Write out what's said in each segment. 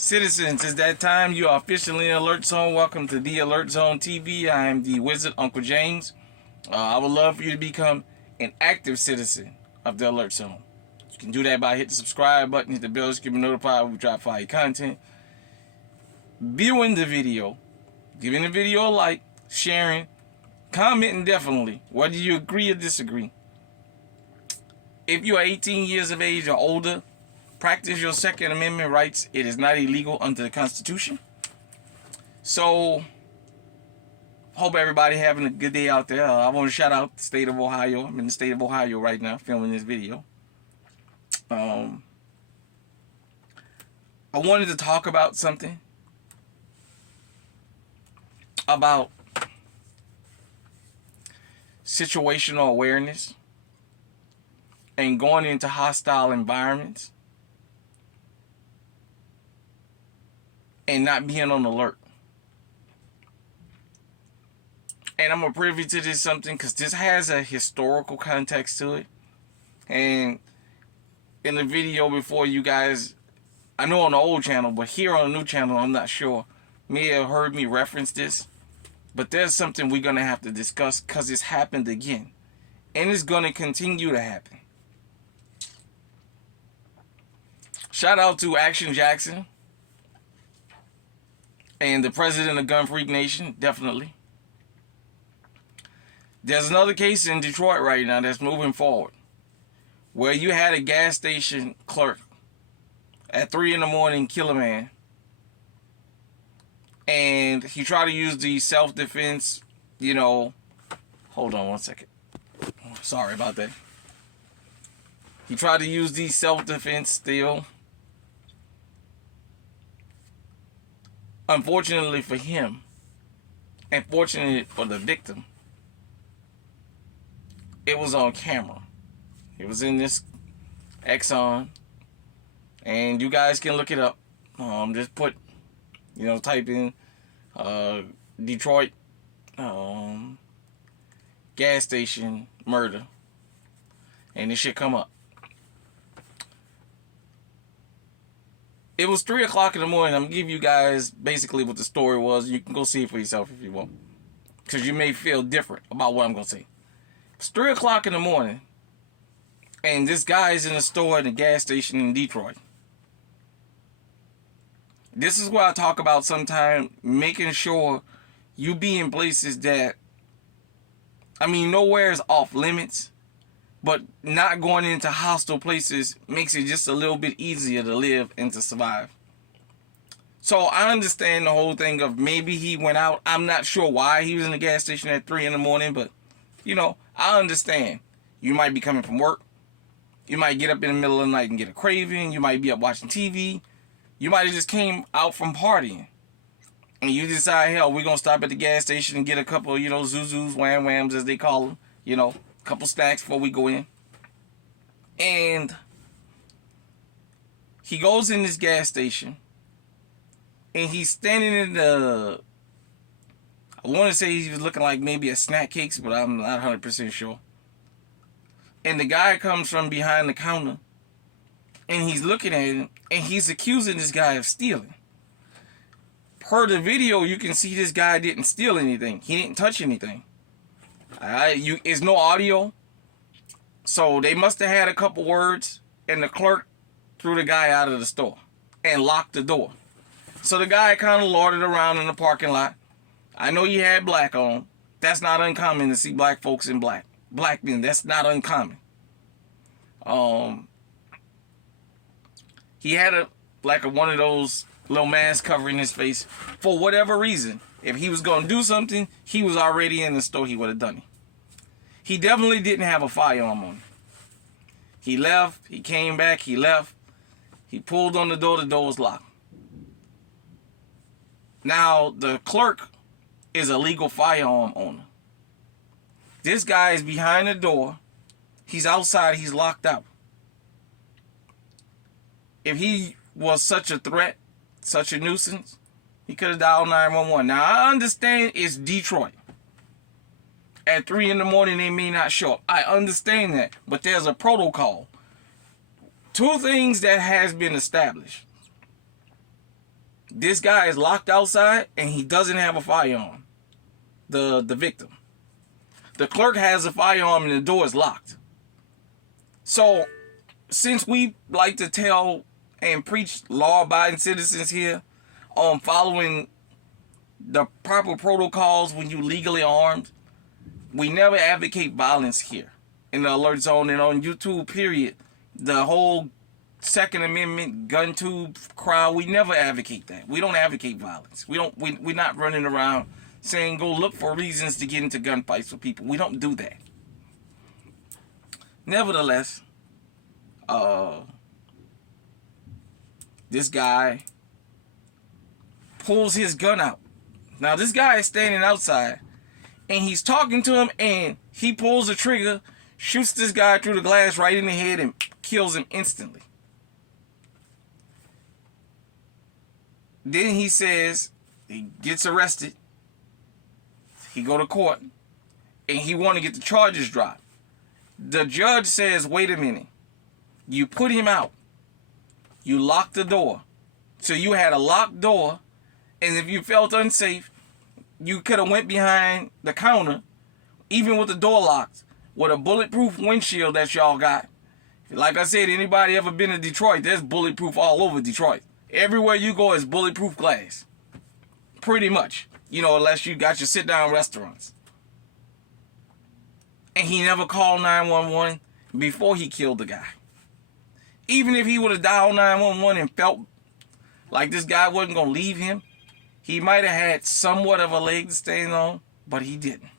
Citizens, it's that time. You are officially in Alert Zone. Welcome to the Alert Zone TV. I am the Wizard, Uncle James. I would love for you to become an active citizen of the Alert Zone. You can do that by hitting the subscribe button, hit the bell to get notified when we drop fire content. Viewing the video, giving the video a like, sharing, commenting definitely, whether you agree or disagree. If you are 18 years of age or older, practice your Second Amendment rights. It is not illegal under the Constitution. So, hope everybody having a good day out there. I want to shout out the state of Ohio. I'm in the state of Ohio right now filming this video. I wanted to talk about something about situational awareness and going into hostile environments and not being on alert. And I'm privy to this something because this has a historical context to it. And in the video before, you guys, I know on the old channel, but here on the new channel, I'm not sure, may have heard me reference this. But there's something we're going to have to discuss because it's happened again. And it's going to continue to happen. Shout out to Action Jackson and the president of Gun Freak Nation, definitely. There's another case in Detroit right now that's moving forward where you had a gas station clerk at 3 in the morning kill a man. And he tried to use the self-defense, hold on one second. Sorry about that. He tried to use the self-defense still. Unfortunately for him, and fortunately for the victim, it was on camera. It was in this Exxon, and you guys can look it up. Just put, type in Detroit gas station murder, and it should come up. It was 3 o'clock in the morning. I'm going to give you guys basically what the story was. You can go see it for yourself if you want, because you may feel different about what I'm going to say. It's 3 o'clock in the morning, and this guy is in a store at a gas station in Detroit. This is what I talk about sometimes, making sure you be in places that, nowhere is off limits, but not going into hostile places makes it just a little bit easier to live and to survive. So I understand the whole thing of maybe he went out. I'm not sure why he was in the gas station at 3 in the morning, but, I understand. You might be coming from work. You might get up in the middle of the night and get a craving. You might be up watching TV. You might have just came out from partying. And you decide, hell, we're going to stop at the gas station and get a couple, Zuzus, Wham Whams, as they call them, a couple snacks before we go in. And he goes in this gas station, and he's standing in the, I want to say he was looking like maybe a snack cakes, but I'm not 100% sure. And the guy comes from behind the counter, and he's looking at him, and he's accusing this guy of stealing. Per the video, you can see this guy didn't steal anything. He didn't touch anything. It's no audio. So they must have had a couple words, and the clerk threw the guy out of the store and locked the door. So the guy kind of lorded around in the parking lot. I know he had black on. That's not uncommon to see black folks in black. Black men, that's not uncommon. He had one of those little masks covering his face for whatever reason. If he was going to do something, he was already in the store, he would have done it. He definitely didn't have a firearm on him. He left, he came back, he left. He pulled on the door was locked. Now, the clerk is a legal firearm owner. This guy is behind the door. He's outside, he's locked out. If he was such a threat, such a nuisance, he could have dialed 911. Now, I understand it's Detroit. At 3 in the morning, they may not show up. I understand that, but there's a protocol. Two things that has been established. This guy is locked outside and he doesn't have a firearm. The victim. The clerk has a firearm and the door is locked. So, since we like to tell and preach law-abiding citizens here on following the proper protocols when you legally armed, we never advocate violence here in the alert zone and on YouTube, period. The whole Second Amendment gun tube crowd, we never advocate that. We don't advocate violence. We're not running around saying go look for reasons to get into gunfights with people. We don't do that. Nevertheless, this guy pulls his gun out. Now this guy is standing outside and he's talking to him, and he pulls the trigger, shoots this guy through the glass right in the head and kills him instantly. Then he says he gets arrested. He go to court and he want to get the charges dropped. The judge says, wait a minute. You put him out. You locked the door. So you had a locked door, and if you felt unsafe, you could have went behind the counter, even with the door locked, with a bulletproof windshield that y'all got. Like I said, anybody ever been to Detroit, there's bulletproof all over Detroit. Everywhere you go is bulletproof glass. Pretty much. You know, unless you got your sit-down restaurants. And he never called 911 before he killed the guy. Even if he would have dialed 911 and felt like this guy wasn't going to leave him, he might have had somewhat of a leg to stand on, but he didn't.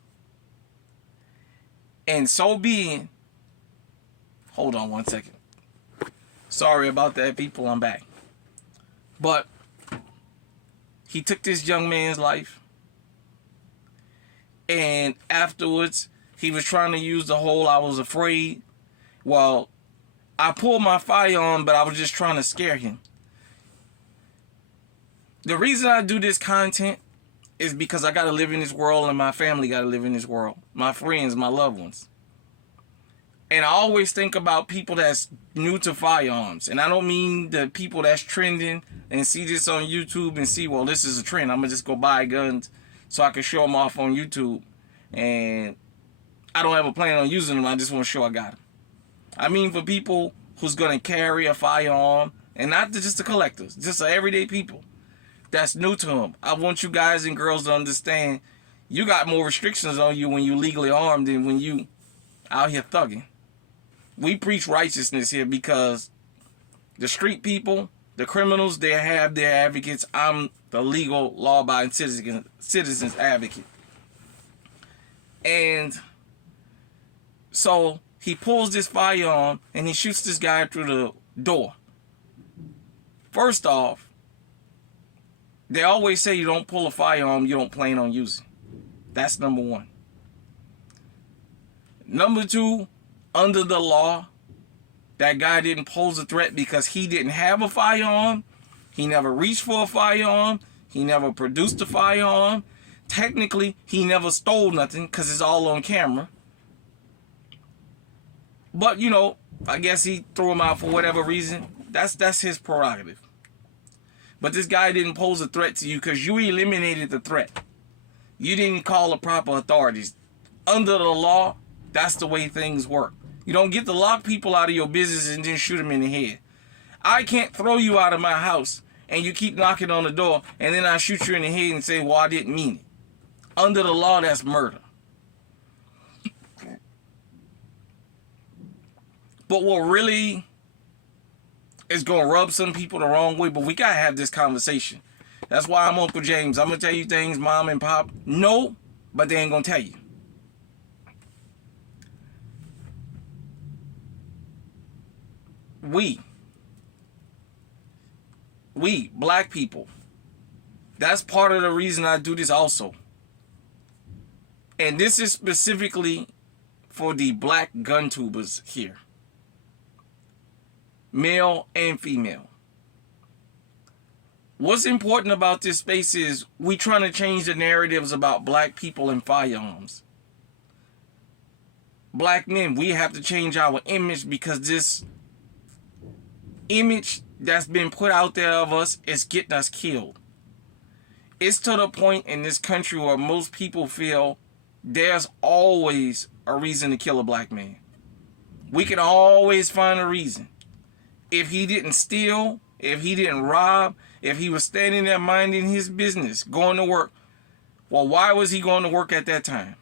And so being, hold on one second. Sorry about that, people, I'm back. But he took this young man's life, and afterwards he was trying to use the whole I was afraid. Well, I pulled my firearm, but I was just trying to scare him. The reason I do this content is because I got to live in this world and my family got to live in this world. My friends, my loved ones. And I always think about people that's new to firearms. And I don't mean the people that's trending and see this on YouTube and see, well, this is a trend. I'm going to just go buy guns so I can show them off on YouTube. And I don't have a plan on using them. I just want to show I got them. I mean for people who's going to carry a firearm, and not just the collectors, just the everyday people that's new to them. I want you guys and girls to understand you got more restrictions on you when you legally armed than when you out here thugging. We preach righteousness here because the street people, the criminals, they have their advocates. I'm the legal, law-abiding citizens advocate. And so he pulls this firearm and he shoots this guy through the door. First off, they always say you don't pull a firearm you don't plan on using. That's number one. Number two, under the law, that guy didn't pose a threat because he didn't have a firearm. He never reached for a firearm. He never produced a firearm. Technically, he never stole nothing because it's all on camera. But, you know, I guess he threw him out for whatever reason. That's his prerogative. But this guy didn't pose a threat to you because you eliminated the threat. You didn't call the proper authorities. Under the law, that's the way things work. You don't get to lock people out of your business and then shoot them in the head. I can't throw you out of my house and you keep knocking on the door and then I shoot you in the head and say, well, I didn't mean it. Under the law, that's murder. But what really is going to rub some people the wrong way, but we got to have this conversation. That's why I'm Uncle James. I'm going to tell you things mom and pop know, but they ain't going to tell you. We, black people, that's part of the reason I do this also. And this is specifically for the black gun tubers here. Male and female. What's important about this space is we trying to change the narratives about black people and firearms. Black men, we have to change our image because this image that's been put out there of us is getting us killed. It's to the point in this country where most people feel there's always a reason to kill a black man. We can always find a reason. If he didn't steal, if he didn't rob, if he was standing there minding his business, going to work, well, why was he going to work at that time?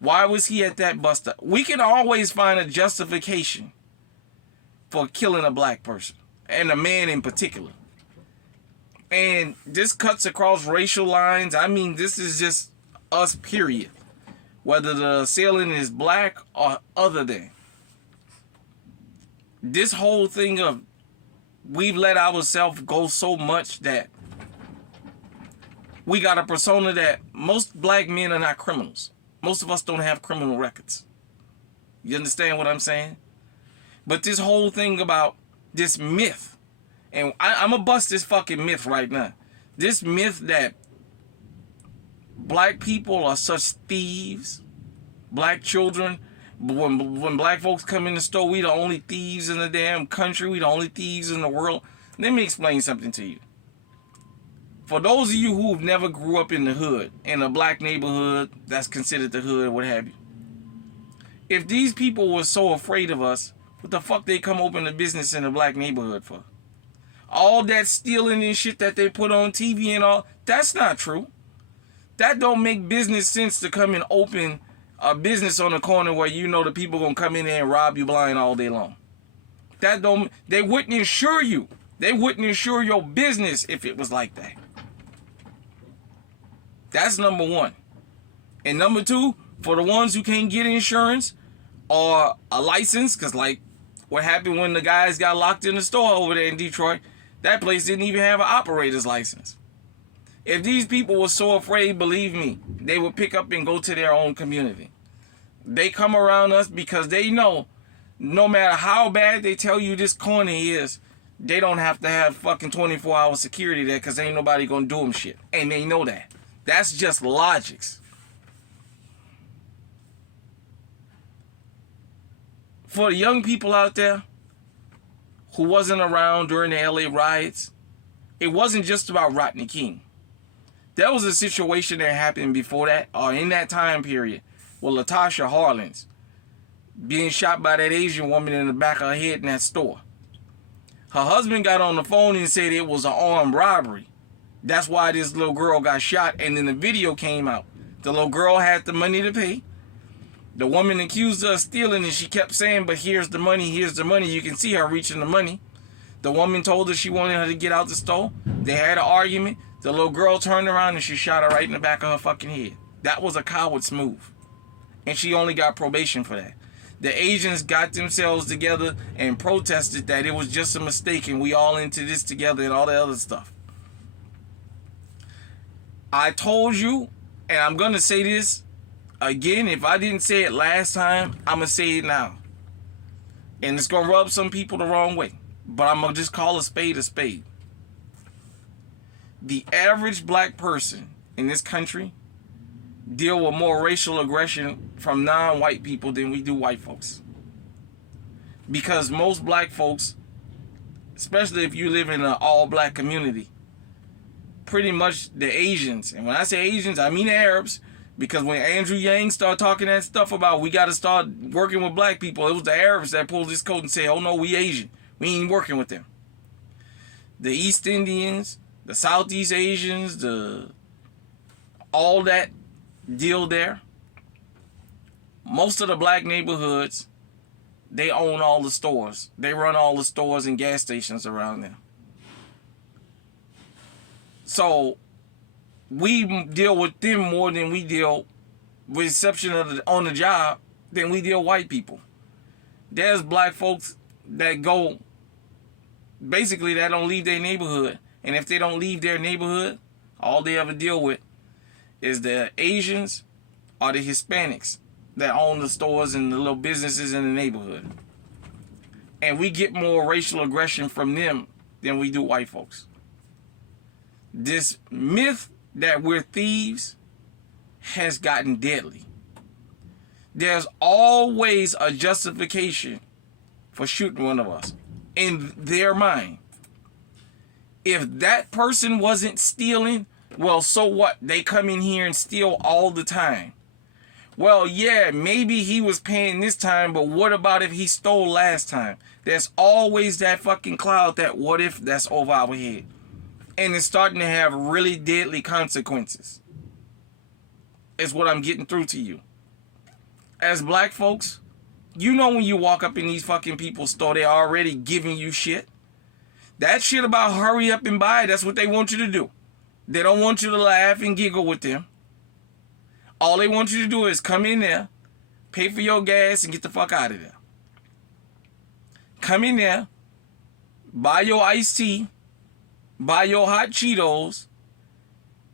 Why was he at that bus stop? We can always find a justification for killing a black person, and a man in particular. And this cuts across racial lines. I mean, this is just us, period. Whether the assailant is black or other than. This whole thing of we've let ourselves go so much that we got a persona that most black men are not criminals. Most of us don't have criminal records. You understand what I'm saying? But this whole thing about this myth, and I'm going to bust this fucking myth right now. This myth that black people are such thieves, black children, when black folks come in the store, we the only thieves in the damn country, we the only thieves in the world. Let me explain something to you. For those of you who've never grew up in the hood, in a black neighborhood that's considered the hood, what have you, if these people were so afraid of us, what the fuck they come open a business in a black neighborhood for? All that stealing and shit that they put on TV and all, that's not true. That don't make business sense to come and open a business on the corner where you know the people gonna come in there and rob you blind all day long. They wouldn't insure you. They wouldn't insure your business if it was like that. That's number one. And number two, for the ones who can't get insurance or a license, because like what happened when the guys got locked in the store over there in Detroit, that place didn't even have an operator's license. If these people were so afraid, believe me, they would pick up and go to their own community. They come around us because they know no matter how bad they tell you this corner is, they don't have to have fucking 24-hour security there because ain't nobody gonna do them shit. And they know that. That's just logics. For the young people out there who wasn't around during the LA riots, it wasn't just about Rodney King. There was a situation that happened before that, or in that time period, with Latasha Harlins being shot by that Asian woman in the back of her head in that store. Her husband got on the phone and said it was an armed robbery. That's why this little girl got shot, and then the video came out. The little girl had the money to pay. The woman accused her of stealing, and she kept saying, but here's the money, here's the money. You can see her reaching the money. The woman told her she wanted her to get out the store. They had an argument. The little girl turned around and she shot her right in the back of her fucking head. That was a coward's move. And she only got probation for that. The Asians got themselves together and protested that it was just a mistake and we all into this together and all the other stuff. I told you, and I'm going to say this again. If I didn't say it last time, I'm going to say it now. And it's going to rub some people the wrong way. But I'm going to just call a spade a spade. The average black person in this country deal with more racial aggression from non-white people than we do white folks. Because most black folks, especially if you live in an all-black community, pretty much the Asians, and when I say Asians, I mean Arabs, because when Andrew Yang started talking that stuff about we got to start working with black people, it was the Arabs that pulled this coat and said, oh no, we Asian. We ain't working with them. The East Indians, the Southeast Asians, all that deal there. Most of the black neighborhoods, they own all the stores. They run all the stores and gas stations around there. So we deal with them more than we deal, with exception of on the job, than we deal white people. There's black folks that go, basically that don't leave their neighborhood. And if they don't leave their neighborhood, all they ever deal with is the Asians or the Hispanics that own the stores and the little businesses in the neighborhood. And we get more racial aggression from them than we do white folks. This myth that we're thieves has gotten deadly. There's always a justification for shooting one of us in their mind. If that person wasn't stealing, Well, so what? They come in here and steal all the time. Well, yeah, maybe he was paying this time, but what about if he stole last time? There's always that fucking cloud, that what if that's over our head. And it's starting to have really deadly consequences. Is what I'm getting through to you. As black folks, you know when you walk up in these fucking people's store, they're already giving you shit. That shit about hurry up and buy, that's what they want you to do. They don't want you to laugh and giggle with them. All they want you to do is come in there, pay for your gas, and get the fuck out of there. Come in there, buy your iced tea, buy your hot Cheetos,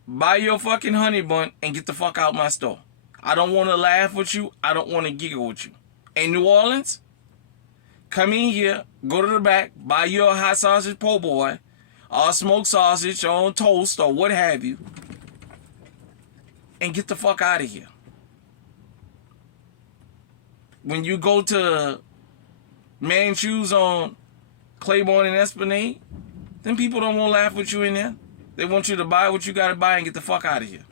buy your fucking honey bun, and get the fuck out my store. I don't want to laugh with you. I don't want to giggle with you. In New Orleans, come in here, go to the back, buy your hot sausage po' boy, or smoked sausage on toast or what have you, and get the fuck out of here. When you go to Manchus on Claiborne and Esplanade, then people don't want to laugh with you in there. They want you to buy what you got to buy and get the fuck out of here.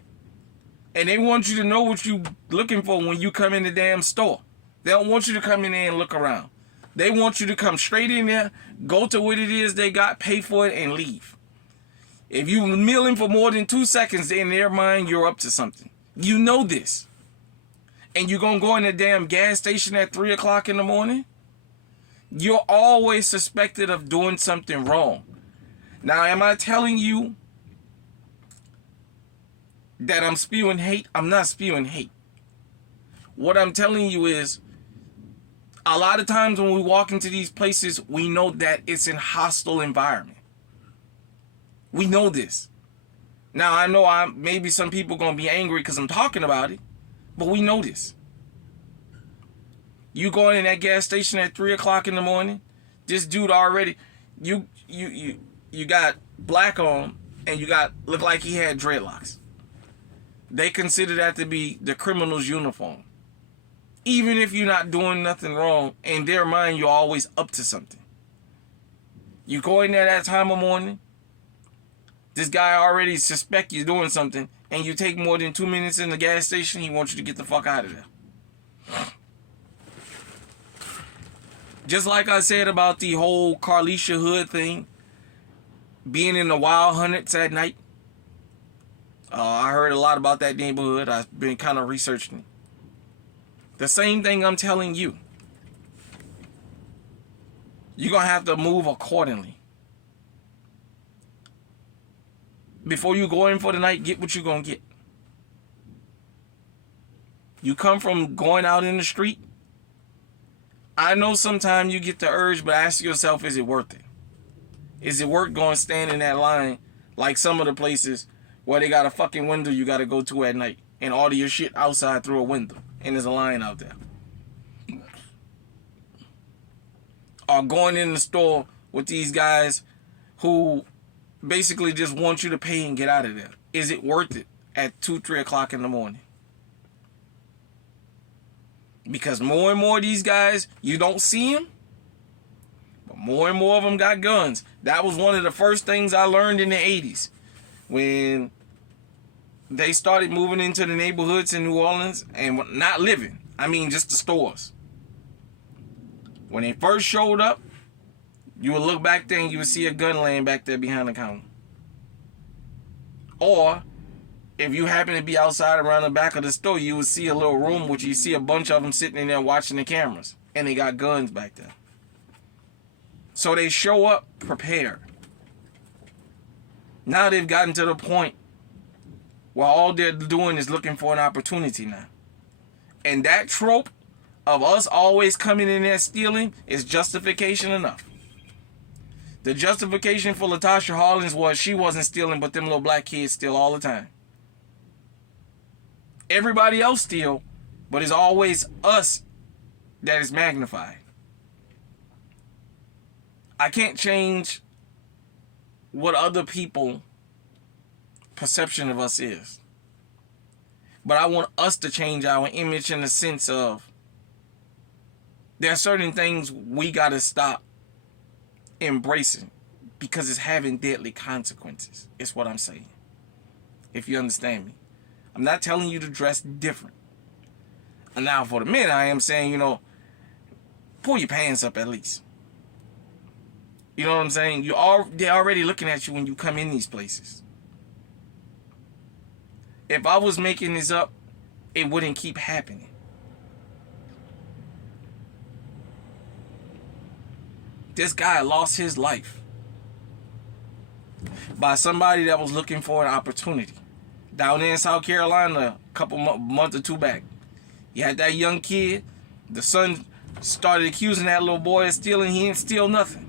And they want you to know what you looking for when you come in the damn store. They don't want you to come in there and look around. They want you to come straight in there, go to what it is they got, pay for it, and leave. If you milling for more than 2 seconds, in their mind, you're up to something. You know this. And you're going to go in the damn gas station at 3 o'clock in the morning? You're always suspected of doing something wrong. Now, am I telling you that I'm spewing hate? I'm not spewing hate. What I'm telling you is, a lot of times when we walk into these places, we know that it's a hostile environment. We know this. Now, I know maybe some people going to be angry because I'm talking about it, but we know this. You go in that gas station at 3 o'clock in the morning, this dude already, you got black on, and you got, look like he had dreadlocks. They consider that to be the criminal's uniform. Even if you're not doing nothing wrong, in their mind, you're always up to something. You go in there that time of morning, this guy already suspect you're doing something, and you take more than 2 minutes in the gas station, he wants you to get the fuck out of there. Just like I said about the whole Carlisha Hood thing, being in the Wild Hundreds at night. I heard a lot about that neighborhood. I've been kind of researching it. The same thing I'm telling you. You're going to have to move accordingly. Before you go in for the night, get what you're going to get. You come from going out in the street. I know sometimes you get the urge, but ask yourself, is it worth it? Is it worth going stand in that line like some of the places where they got a fucking window you got to go to at night and order your shit outside through a window and there's a line out there? Or going in the store with these guys who basically just want you to pay and get out of there. Is it worth it at 2, 3 o'clock in the morning? Because more and more of these guys, you don't see them, but more and more of them got guns. That was one of the first things I learned in the 80s. When they started moving into the neighborhoods in New Orleans and not living. I mean, just the stores. When they first showed up, you would look back there and you would see a gun laying back there behind the counter. Or, if you happen to be outside around the back of the store, you would see a little room which you see a bunch of them sitting in there watching the cameras. And they got guns back there. So they show up prepared. Now they've gotten to the point where all they're doing is looking for an opportunity now. And that trope of us always coming in there stealing is justification enough. The justification for Latasha Hollins was she wasn't stealing, but them little black kids steal all the time. Everybody else steal, but it's always us that is magnified. I can't change what other people perception of us is. But I want us to change our image in the sense of there are certain things we got to stop embracing because it's having deadly consequences. It's what I'm saying. if you understand me. I'm not telling you to dress different. And now for the men, I am saying, pull your pants up at least. You know what I'm saying? They're already looking at you when you come in these places. If I was making this up, it wouldn't keep happening. This guy lost his life by somebody that was looking for an opportunity. Down there in South Carolina, a couple months or two back, you had that young kid. The son started accusing that little boy of stealing. He didn't steal nothing.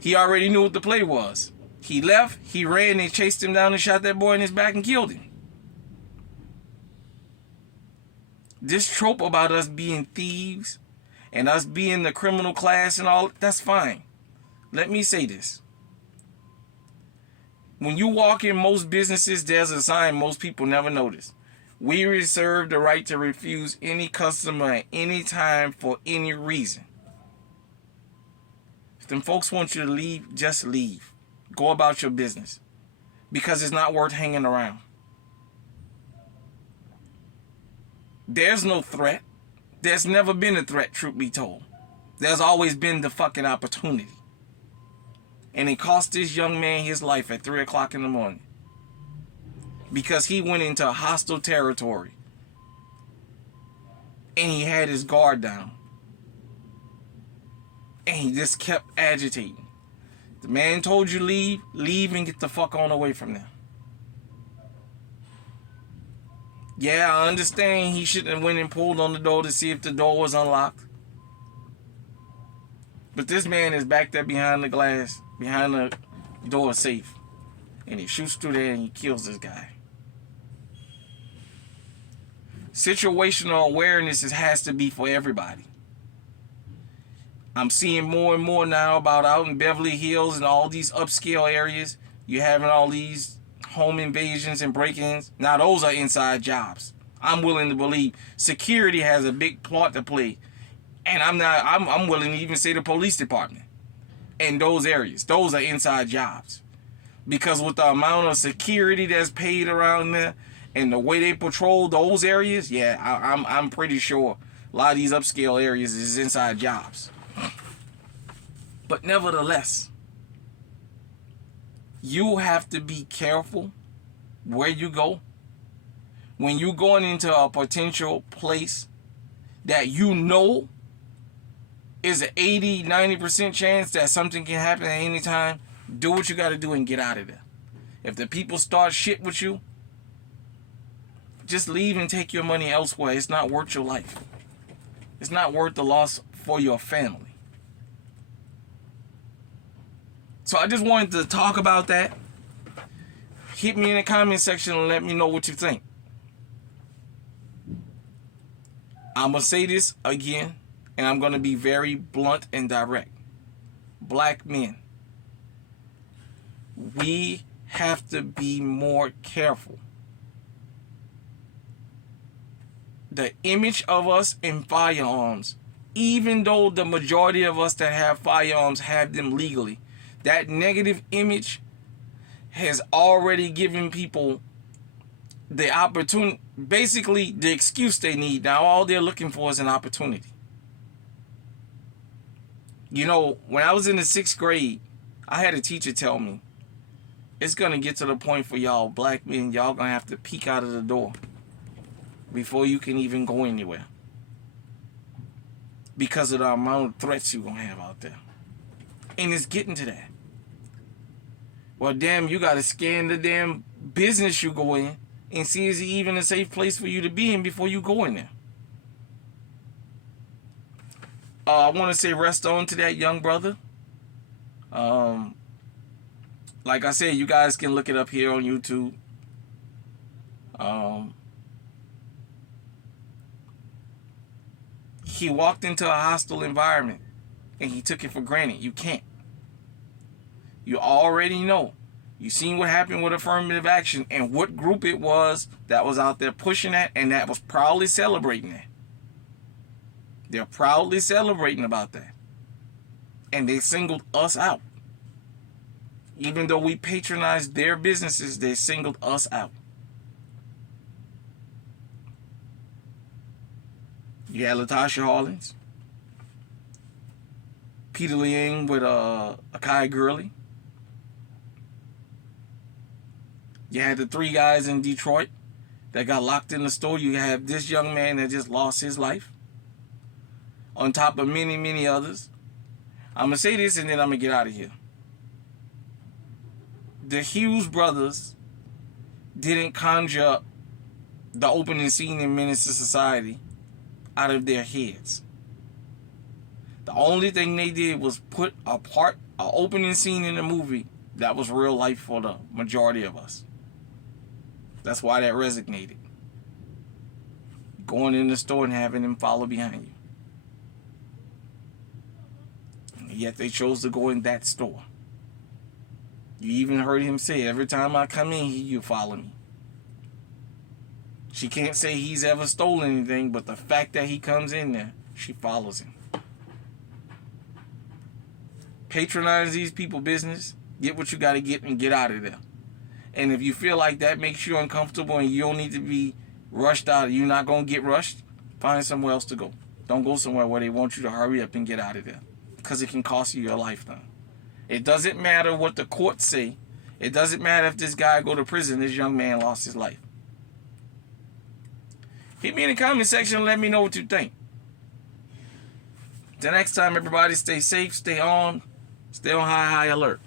He already knew what the play was. He left, he ran, they chased him down and shot that boy in his back and killed him. This trope about us being thieves and us being the criminal class and all, that's fine. Let me say this. When you walk in most businesses, there's a sign most people never notice. We reserve the right to refuse any customer at any time for any reason. If them folks want you to leave, just leave. Go about your business. Because it's not worth hanging around. There's no threat. There's never been a threat, truth be told. There's always been the fucking opportunity. And it cost this young man his life at 3 o'clock in the morning. Because he went into hostile territory. And he had his guard down. And he just kept agitating. The man told you leave and get the fuck on away from there. Yeah, I understand he shouldn't have went and pulled on the door to see if the door was unlocked. But this man is back there behind the glass, behind the door safe. And he shoots through there and he kills this guy. Situational awareness has to be for everybody. I'm seeing more and more now about out in Beverly Hills and all these upscale areas. You're having all these home invasions and break-ins. Now those are inside jobs. I'm willing to believe security has a big part to play. And I'm willing to even say the police department in those areas. Those are inside jobs. Because with the amount of security that's paid around there and the way they patrol those areas, yeah, I'm pretty sure a lot of these upscale areas is inside jobs. But nevertheless, you have to be careful where you go. When you're going into a potential place that you know is an 80-90% chance that something can happen at any time, do what you got to do and get out of there. If the people start shit with you, just leave and take your money elsewhere. It's not worth your life. It's not worth the loss for your family. So I just wanted to talk about that. Hit me in the comment section and let me know what you think. I'm going to say this again, and I'm going to be very blunt and direct. Black men, we have to be more careful. The image of us in firearms, even though the majority of us that have firearms have them legally, that negative image has already given people the opportunity, basically the excuse they need. Now all they're looking for is an opportunity. You know, when I was in the 6th grade, I had a teacher tell me, it's going to get to the point for y'all black men, y'all going to have to peek out of the door before you can even go anywhere. Because of the amount of threats you're going to have out there. And it's getting to that. Well, damn, you got to scan the damn business you go in and see is it even a safe place for you to be in before you go in there. I want to say rest on to that young brother. Like I said, you guys can look it up here on YouTube. He walked into a hostile environment and he took it for granted. You can't. You already know. You seen what happened with affirmative action and what group it was that was out there pushing that and that was proudly celebrating that. They're proudly celebrating about that. And they singled us out. Even though we patronize their businesses, they singled us out. You had Latasha Hollins, Peter Liang with Akai Gurley. You had the 3 guys in Detroit that got locked in the store. You have this young man that just lost his life, on top of many, many others. I'm going to say this and then I'm going to get out of here. The Hughes brothers didn't conjure up the opening scene in Menace to Society out of their heads. The only thing they did was put an opening scene in the movie that was real life for the majority of us. That's why that resonated. Going in the store and having them follow behind you. And yet they chose to go in that store. You even heard him say, every time I come in here, you follow me. She can't say he's ever stolen anything, but the fact that he comes in there, she follows him. Patronize these people's business, get what you got to get, and get out of there. And if you feel like that makes you uncomfortable and you don't need to be rushed out, you're not going to get rushed, find somewhere else to go. Don't go somewhere where they want you to hurry up and get out of there, because it can cost you your lifetime. It doesn't matter what the courts say. It doesn't matter if this guy go to prison. This young man lost his life. Hit me in the comment section and let me know what you think. Till next time, everybody, stay safe, stay on high alert.